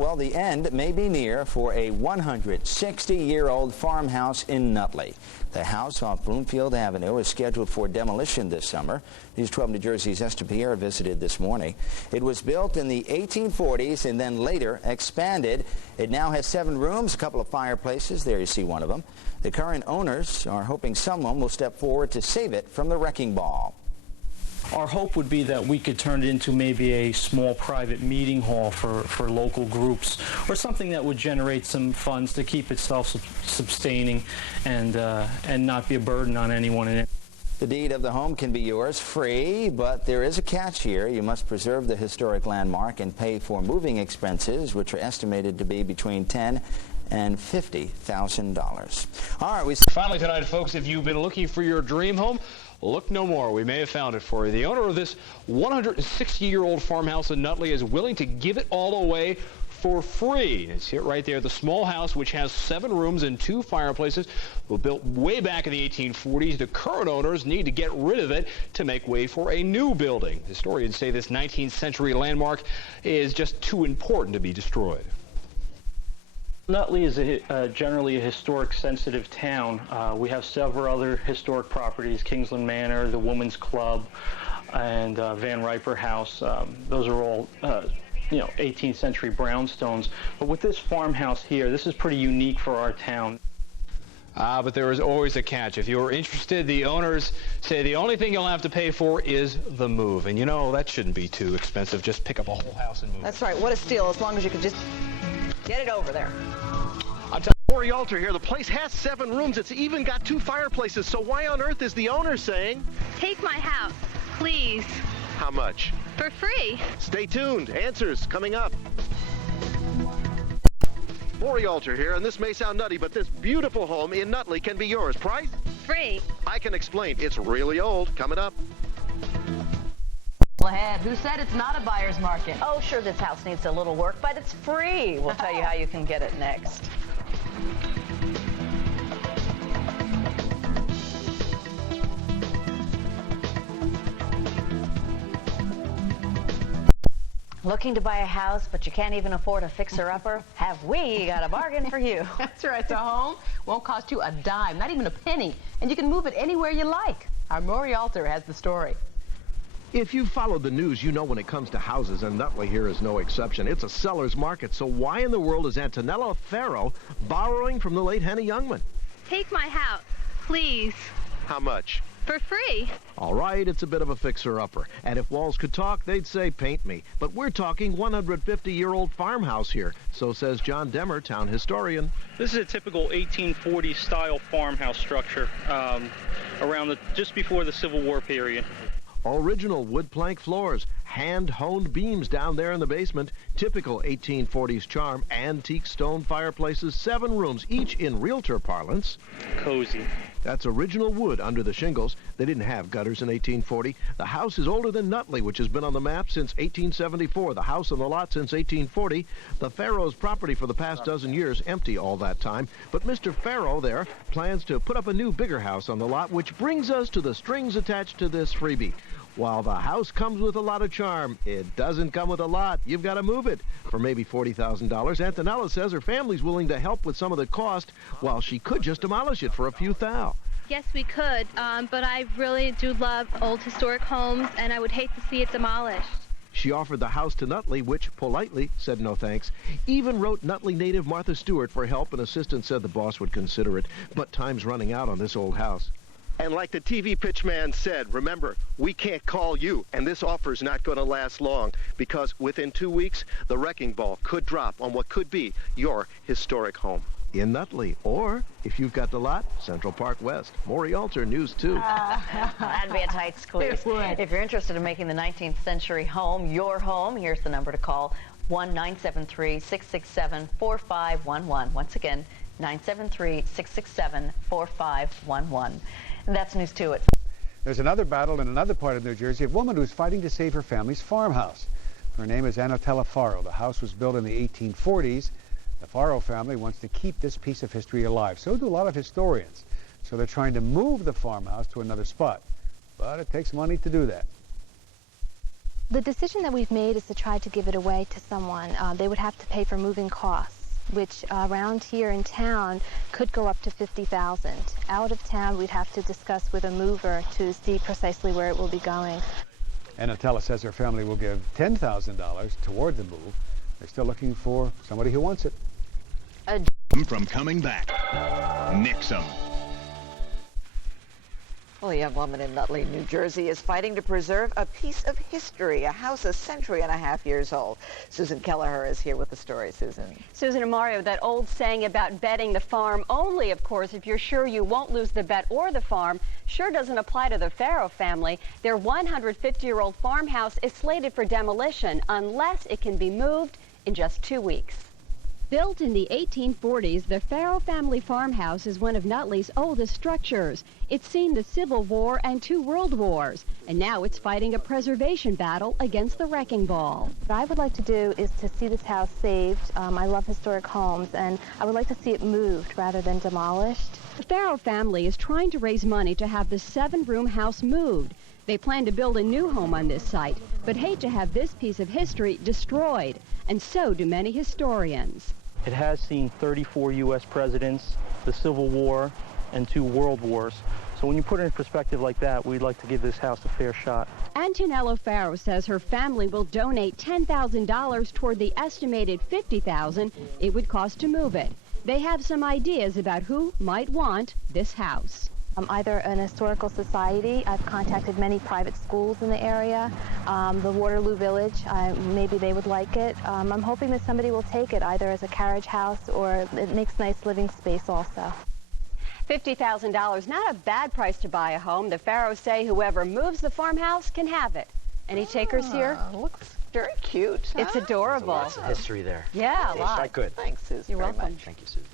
Well, the end may be near for a 160-year-old farmhouse in Nutley. The house off Bloomfield Avenue is scheduled for demolition this summer. News 12 New Jersey's Esther Pierre visited this morning. It was built in the 1840s and then later expanded. It now has 7 rooms, a couple of fireplaces. There you see one of them. The current owners are hoping someone will step forward to save it from the wrecking ball. Our hope would be that we could turn it into maybe a small private meeting hall for local groups, or something that would generate some funds to keep it self-sustaining and not be a burden on anyone in it. The deed of the home can be yours free, but there is a catch here. You must preserve the historic landmark and pay for moving expenses, which are estimated to be between $10,000 and $50,000. All right, Finally tonight, folks, if you've been looking for your dream home, look no more. We may have found it for you. The owner of this 160-year-old farmhouse in Nutley is willing to give it all away for free. It's it right there. The small house, which has 7 rooms and 2 fireplaces, was built way back in the 1840s. The current owners need to get rid of it to make way for a new building. Historians say this 19th century landmark is just too important to be destroyed. Nutley is generally a historic sensitive town. We have several other historic properties: Kingsland Manor, the Women's Club, and Van Riper House. Those are all 18th century brownstones. But with this farmhouse here, this is pretty unique for our town. But there is always a catch. If you're interested, the owners say the only thing you'll have to pay for is the move. And you know, that shouldn't be too expensive. Just pick up a whole house and move. That's right. What a steal, as long as you can just get it over there. Maury Alter here. The place has 7 rooms. It's even got 2 fireplaces. So why on earth is the owner saying, "Take my house, please"? How much? For free. Stay tuned. Answers coming up. Maury Alter here, and this may sound nutty, but this beautiful home in Nutley can be yours. Price? Free. I can explain. It's really old. Coming up. Ahead. Who said it's not a buyer's market? Oh, sure, this house needs a little work, but it's free. We'll tell you how you can get it next. Looking to buy a house, but you can't even afford a fixer-upper? Have we got a bargain for you? That's right. The home won't cost you a dime, not even a penny, and you can move it anywhere you like. Our Maury Alter has the story. If you've followed the news, you know when it comes to houses, and Nutley here is no exception. It's a seller's market, so why in the world is Antonella Farrow borrowing from the late Henny Youngman? Take my house, please. How much? For free. All right, it's a bit of a fixer-upper. And if walls could talk, they'd say, paint me. But we're talking 150-year-old farmhouse here, so says John Demmer, town historian. This is a typical 1840s style farmhouse structure around just before the Civil War period. Original wood plank floors, hand-honed beams down there in the basement, typical 1840s charm, antique stone fireplaces, 7 rooms, each in realtor parlance. Cozy. That's original wood under the shingles. They didn't have gutters in 1840. The house is older than Nutley, which has been on the map since 1874. The house on the lot since 1840. The Farrow's property for the past dozen years, empty all that time. But Mr. Farrow there plans to put up a new, bigger house on the lot, which brings us to the strings attached to this freebie. While the house comes with a lot of charm, it doesn't come with a lot. You've got to move it. For maybe $40,000, Antonella says her family's willing to help with some of the cost, while she could just demolish it for a few thou. Yes, we could, but I really do love old historic homes, and I would hate to see it demolished. She offered the house to Nutley, which politely said no thanks. Even wrote Nutley native Martha Stewart for help. An assistant said the boss would consider it, but time's running out on this old house. And like the TV pitchman said, remember, we can't call you, and this offer's not going to last long, because within 2 weeks, the wrecking ball could drop on what could be your historic home in Nutley, or if you've got the lot, Central Park West. Maury Alter, News 2. That'd be a tight squeeze. It would. If you're interested in making the 19th century home your home, here's the number to call: 1-973-667-4511. Once again, 973-667-4511. And that's News 2 at. There's another battle in another part of New Jersey, a woman who's fighting to save her family's farmhouse. Her name is Antonella Farrow. The house was built in the 1840s. The Farrow family wants to keep this piece of history alive. So do a lot of historians. So they're trying to move the farmhouse to another spot. But it takes money to do that. The decision that we've made is to try to give it away to someone. They would have to pay for moving costs, which around here in town could go up to $50,000. Out of town, we'd have to discuss with a mover to see precisely where it will be going. Anatella says her family will give $10,000 toward the move. They're still looking for somebody who wants it. From coming back. Nix 'em. Well, a young woman in Nutley, New Jersey is fighting to preserve a piece of history, a house a century and a half years old. Susan Kelleher is here with the story. Susan. Susan and Mario, that old saying about betting the farm only, of course, if you're sure you won't lose the bet or the farm, sure doesn't apply to the Farrow family. Their 150-year-old farmhouse is slated for demolition unless it can be moved in just 2 weeks. Built in the 1840s, the Farrow family farmhouse is one of Nutley's oldest structures. It's seen the Civil War and 2 World Wars, and now it's fighting a preservation battle against the wrecking ball. What I would like to do is to see this house saved. I love historic homes, and I would like to see it moved rather than demolished. The Farrow family is trying to raise money to have the 7-room house moved. They plan to build a new home on this site, but hate to have this piece of history destroyed, and so do many historians. It has seen 34 U.S. presidents, the Civil War, and 2 World Wars. So when you put it in perspective like that, we'd like to give this house a fair shot. Antonella Farrow says her family will donate $10,000 toward the estimated $50,000 it would cost to move it. They have some ideas about who might want this house. Either an historical society. I've contacted many private schools in the area. The Waterloo Village, maybe they would like it. I'm hoping that somebody will take it either as a carriage house or it makes nice living space also. $50,000, not a bad price to buy a home. The Farrows say whoever moves the farmhouse can have it. Any takers here? Looks very cute. It's adorable. Lots of history there. Yeah, a lot. Quite good. Thanks, Susan. You're very welcome. much. Thank you, Susan.